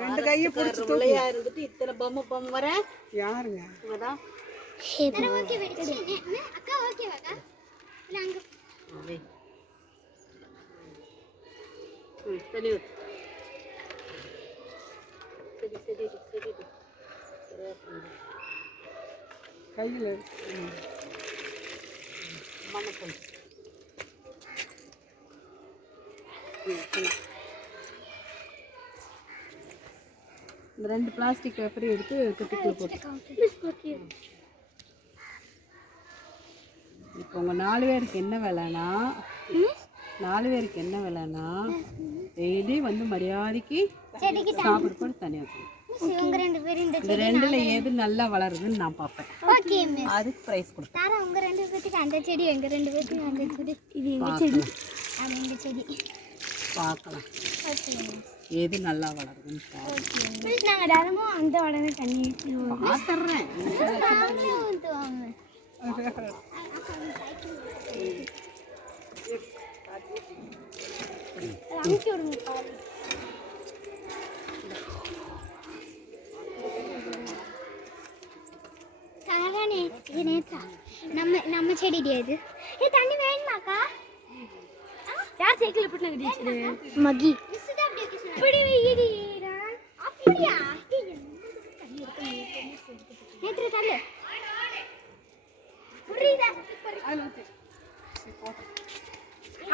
ரெண்டு கையை பிடிச்சி தூக்கியா இருந்துட்டு இத்தனை பொம்மை வர யாருங்க இவதான் ஓகே வெடிச்சு அக்கா ஓகேவாக்கா இல்ல அங்க சரி சரி சரி சரி கையில் மணக்கம் இந்த ரெண்டு பிளாஸ்டிக் பேப்பரையும் எடுத்து குட்டிக்குள்ள போட்டு இப்போ உங்கள் 4 பேருக்கு என்ன வேலைன்னா 4 பேருக்கு என்ன வேலைன்னா டெய்லி வந்து மரியாதைக்கு சாப்பிட போட்டு தனியாக இவங்க ரெண்டு பேரும் இந்த ரெண்டுல எது நல்லா வளருதுன்னு நான் பார்ப்பேன். ஓகே மிஸ் அதுக்கு பிரைஸ் கொடுப்பேன். தாரா உங்க ரெண்டு பேருக்கு அந்த செடி எங்க ரெண்டு பேருக்கு அந்த செடி இது எங்க செடி அது எங்க செடி பார்க்கலாம். ஓகே எது நல்லா வளருதுன்னு பார்ப்போம். ஓகே மிஸ் நாங்க தினமும் அந்த உடனே தண்ணி ஊத்துவோம். பாத்துறேன். நாங்களே ஊத்துவோம். அமுக்கி விடுங்க பாரு. தாரானே இது நேத்தா நம்ம செடி இது தண்ணி வேணுமாக்கா யார் சைக்கிள் போட்டு கட்டிச்சு மகி மிஸ் தான் அப்படியே கிஷன் இப்படி வெயிடிடா அப்படியா நேத்ர தள்ளு புரியுதா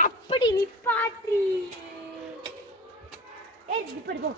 அப்படி நிப்பாட்ரி ஏய் இப்படி போ